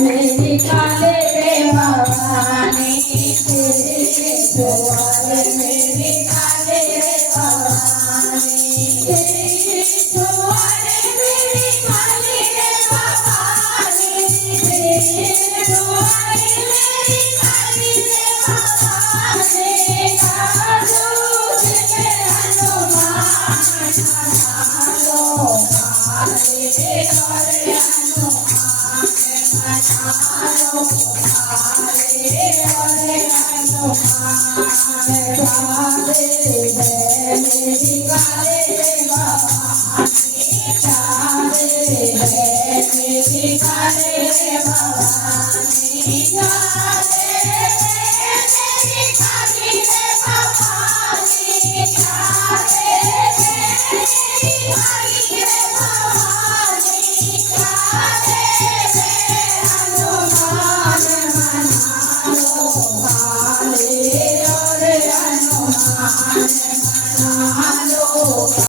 मेरी काले रे भवानी तेरे द्वार मेरी काले रे भवानी तेरे द्वार मेरी काले रे भवानी तेरे द्वार मेरी काले रे भवानी काजू तुझे हनुमान कालो काले रे